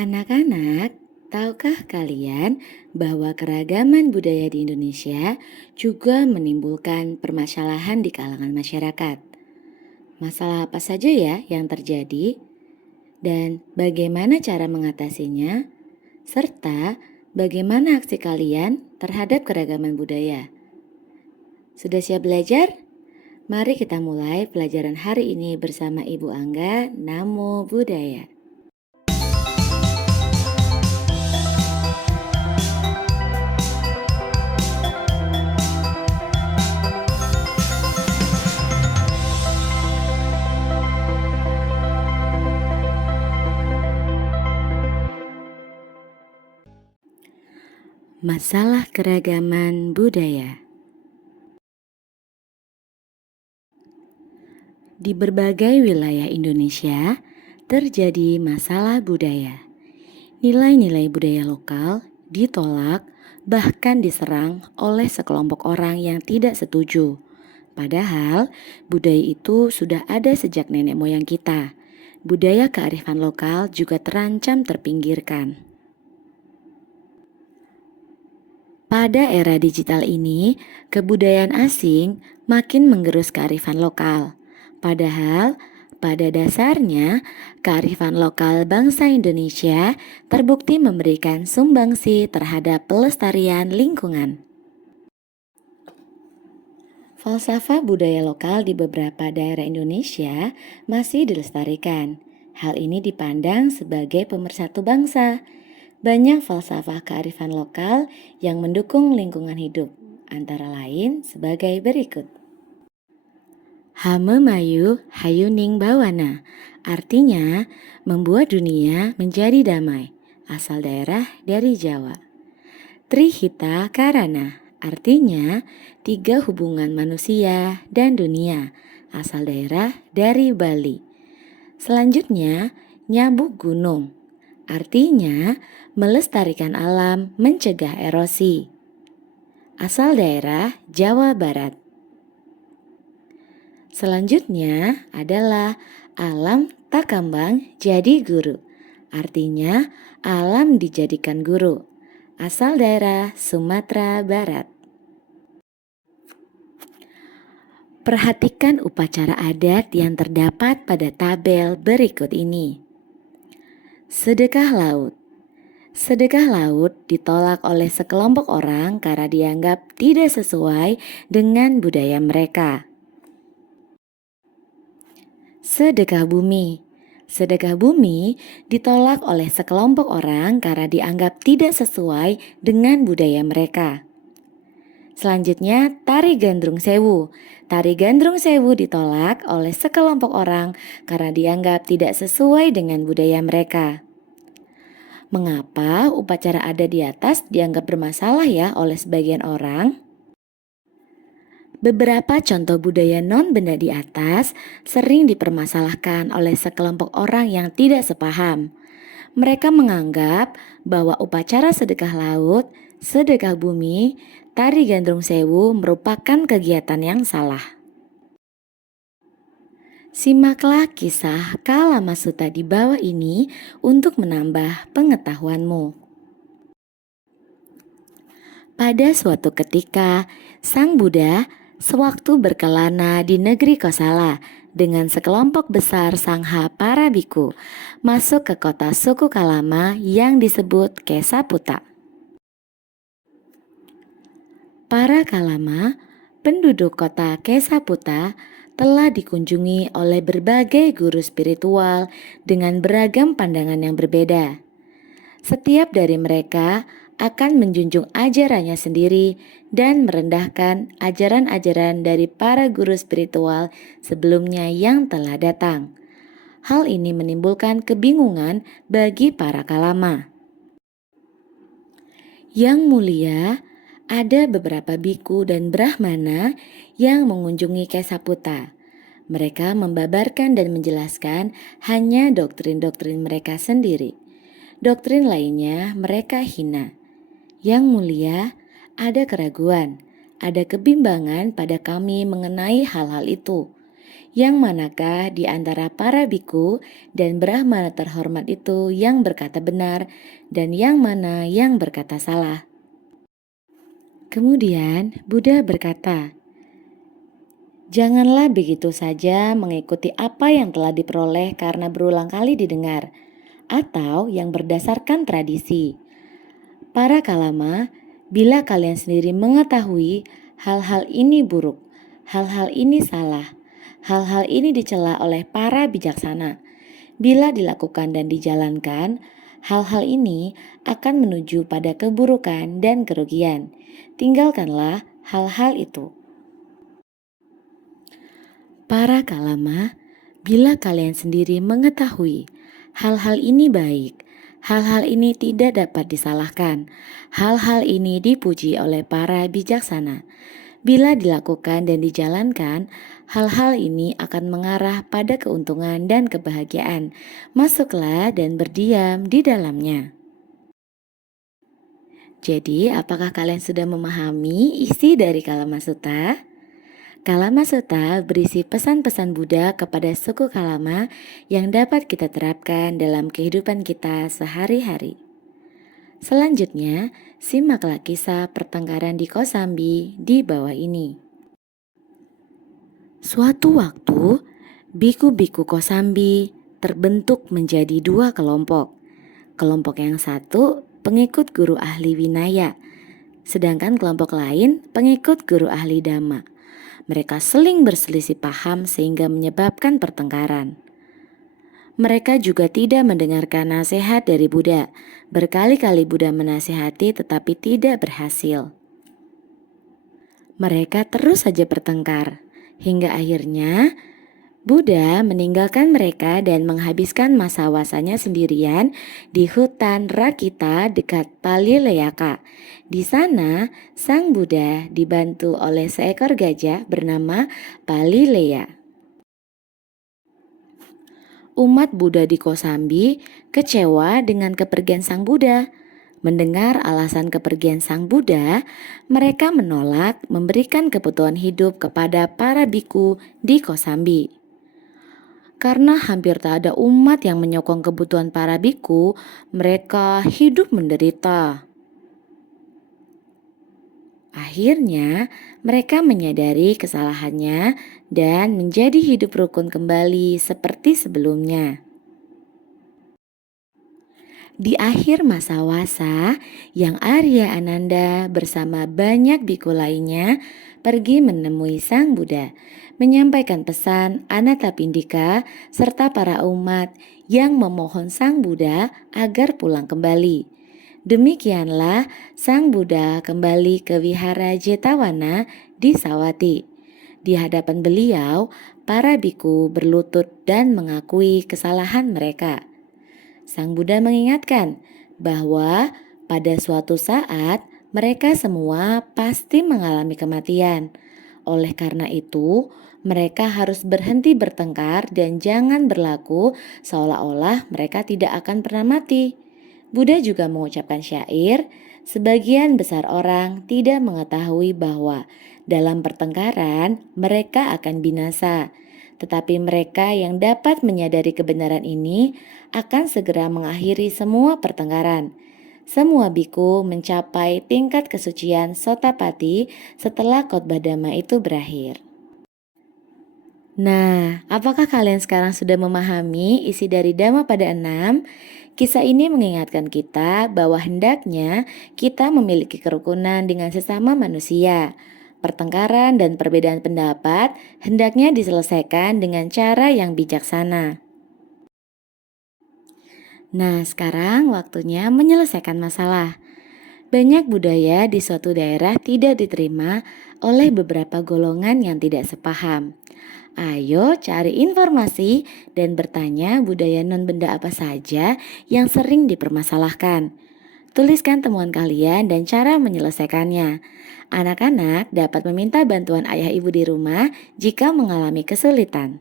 Anak-anak, tahukah kalian bahwa keragaman budaya di Indonesia juga menimbulkan permasalahan di kalangan masyarakat? Masalah apa saja ya yang terjadi dan bagaimana cara mengatasinya? Serta bagaimana aksi kalian terhadap keragaman budaya? Sudah siap belajar? Mari kita mulai pelajaran hari ini bersama Ibu Angga, Namo Buddhaya. Masalah keragaman budaya. Di berbagai wilayah Indonesia terjadi masalah budaya. Nilai-nilai budaya lokal ditolak, bahkan diserang oleh sekelompok orang yang tidak setuju. Padahal budaya itu sudah ada sejak nenek moyang kita. Budaya kearifan lokal juga terancam terpinggirkan. Pada era digital ini, kebudayaan asing makin menggerus kearifan lokal. Padahal, pada dasarnya, kearifan lokal bangsa Indonesia terbukti memberikan sumbangsi terhadap pelestarian lingkungan. Falsafah budaya lokal di beberapa daerah Indonesia masih dilestarikan. Hal ini dipandang sebagai pemersatu bangsa. Banyak falsafah kearifan lokal yang mendukung lingkungan hidup, antara lain sebagai berikut. Hame Mayu Hayuning Bawana, artinya membuat dunia menjadi damai, asal daerah dari Jawa. Trihita Karana, artinya tiga hubungan manusia dan dunia, asal daerah dari Bali. Selanjutnya, Nyabuk Gunung, artinya melestarikan alam, mencegah erosi. Asal daerah Jawa Barat. Selanjutnya adalah alam tak kambang jadi guru. Artinya alam dijadikan guru. Asal daerah Sumatera Barat. Perhatikan upacara adat yang terdapat pada tabel berikut ini. Sedekah laut. Sedekah laut ditolak oleh sekelompok orang karena dianggap tidak sesuai dengan budaya mereka. Sedekah bumi. Sedekah bumi ditolak oleh sekelompok orang karena dianggap tidak sesuai dengan budaya mereka. Selanjutnya, tari gandrung sewu. Tari gandrung sewu ditolak oleh sekelompok orang karena dianggap tidak sesuai dengan budaya mereka. Mengapa upacara adat di atas dianggap bermasalah ya oleh sebagian orang? Beberapa contoh budaya non-benda di atas sering dipermasalahkan oleh sekelompok orang yang tidak sepaham. Mereka menganggap bahwa upacara sedekah laut, sedekah bumi, tari gandrung sewu merupakan kegiatan yang salah. Simaklah kisah Kalama Sutta di bawah ini untuk menambah pengetahuanmu. Pada suatu ketika, Sang Buddha sewaktu berkelana di negeri Kosala dengan sekelompok besar sangha para biku masuk ke kota suku Kalama yang disebut Kesaputta. Para Kalama, penduduk kota Kesaputta, telah dikunjungi oleh berbagai guru spiritual dengan beragam pandangan yang berbeda. Setiap dari mereka akan menjunjung ajarannya sendiri dan merendahkan ajaran-ajaran dari para guru spiritual sebelumnya yang telah datang. Hal ini menimbulkan kebingungan bagi para Kalama. Yang mulia, ada beberapa biku dan brahmana yang mengunjungi Kesaputta. Mereka membabarkan dan menjelaskan hanya doktrin-doktrin mereka sendiri. Doktrin lainnya mereka hina. Yang mulia, ada keraguan, ada kebimbangan pada kami mengenai hal-hal itu. Yang manakah di antara para biku dan Brahmana terhormat itu yang berkata benar dan yang mana yang berkata salah? Kemudian Buddha berkata, "Janganlah begitu saja mengikuti apa yang telah diperoleh karena berulang kali didengar, atau yang berdasarkan tradisi. Para kalama, bila kalian sendiri mengetahui hal-hal ini buruk, hal-hal ini salah, hal-hal ini dicela oleh para bijaksana. Bila dilakukan dan dijalankan, hal-hal ini akan menuju pada keburukan dan kerugian. Tinggalkanlah hal-hal itu." Para kalama, bila kalian sendiri mengetahui hal-hal ini baik, hal-hal ini tidak dapat disalahkan, hal-hal ini dipuji oleh para bijaksana. Bila dilakukan dan dijalankan, hal-hal ini akan mengarah pada keuntungan dan kebahagiaan. Masuklah dan berdiam di dalamnya. Jadi, apakah kalian sudah memahami isi dari Kalama Sutta? Kalama Sutta berisi pesan-pesan Buddha kepada suku Kalama yang dapat kita terapkan dalam kehidupan kita sehari-hari. Selanjutnya, simaklah kisah pertengkaran di Kosambi di bawah ini. Suatu waktu, biku-biku Kosambi terbentuk menjadi dua kelompok. Kelompok yang satu pengikut guru ahli Winaya, sedangkan kelompok lain pengikut guru ahli Dhamma. Mereka seling berselisih paham sehingga menyebabkan pertengkaran. Mereka juga tidak mendengarkan nasihat dari Buddha. Berkali-kali Buddha menasihati tetapi tidak berhasil. Mereka terus saja bertengkar, hingga akhirnya Buddha meninggalkan mereka dan menghabiskan masa wasanya sendirian di hutan Rakita dekat Palileyaka. Di sana, Sang Buddha dibantu oleh seekor gajah bernama Palileya. Umat Buddha di Kosambi kecewa dengan kepergian Sang Buddha. Mendengar alasan kepergian Sang Buddha, mereka menolak memberikan kebutuhan hidup kepada para biku di Kosambi. Karena hampir tak ada umat yang menyokong kebutuhan para biku, mereka hidup menderita. Akhirnya, mereka menyadari kesalahannya dan menjadi hidup rukun kembali seperti sebelumnya. Di akhir masa wasa, Yang Arya Ananda bersama banyak biku lainnya pergi menemui Sang Buddha, menyampaikan pesan Anathapindika serta para umat yang memohon Sang Buddha agar pulang kembali. Demikianlah Sang Buddha kembali ke Wihara Jetawana di Sawati. Di hadapan beliau, para biku berlutut dan mengakui kesalahan mereka. Sang Buddha mengingatkan bahwa pada suatu saat mereka semua pasti mengalami kematian. Oleh karena itu, mereka harus berhenti bertengkar dan jangan berlaku seolah-olah mereka tidak akan pernah mati. Buddha juga mengucapkan syair, sebagian besar orang tidak mengetahui bahwa dalam pertengkaran mereka akan binasa. Tetapi mereka yang dapat menyadari kebenaran ini akan segera mengakhiri semua pertengkaran. Semua biku mencapai tingkat kesucian Sotapati setelah khotbah Dhamma itu berakhir. Nah, apakah kalian sekarang sudah memahami isi dari Dhamma pada 6? Kisah ini mengingatkan kita bahwa hendaknya kita memiliki kerukunan dengan sesama manusia. Pertengkaran dan perbedaan pendapat hendaknya diselesaikan dengan cara yang bijaksana. Nah, sekarang waktunya menyelesaikan masalah. Banyak budaya di suatu daerah tidak diterima oleh beberapa golongan yang tidak sepaham. Ayo cari informasi dan bertanya budaya non-benda apa saja yang sering dipermasalahkan. Tuliskan temuan kalian dan cara menyelesaikannya. Anak-anak dapat meminta bantuan ayah ibu di rumah jika mengalami kesulitan.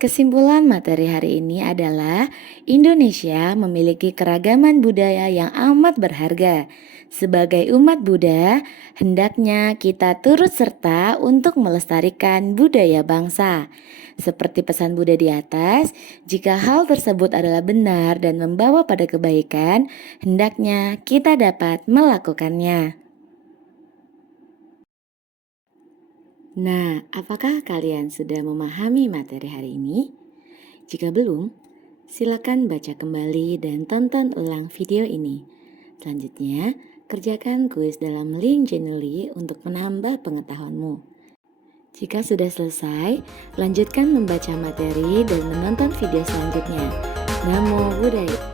Kesimpulan materi hari ini adalah Indonesia memiliki keragaman budaya yang amat berharga. Sebagai umat Buddha, hendaknya kita turut serta untuk melestarikan budaya bangsa. Seperti pesan Buddha di atas, jika hal tersebut adalah benar dan membawa pada kebaikan, hendaknya kita dapat melakukannya. Nah, apakah kalian sudah memahami materi hari ini? Jika belum, silakan baca kembali dan tonton ulang video ini. Selanjutnya, kerjakan kuis dalam link Genially untuk menambah pengetahuanmu. Jika sudah selesai, lanjutkan membaca materi dan menonton video selanjutnya. Namo Buddhaya.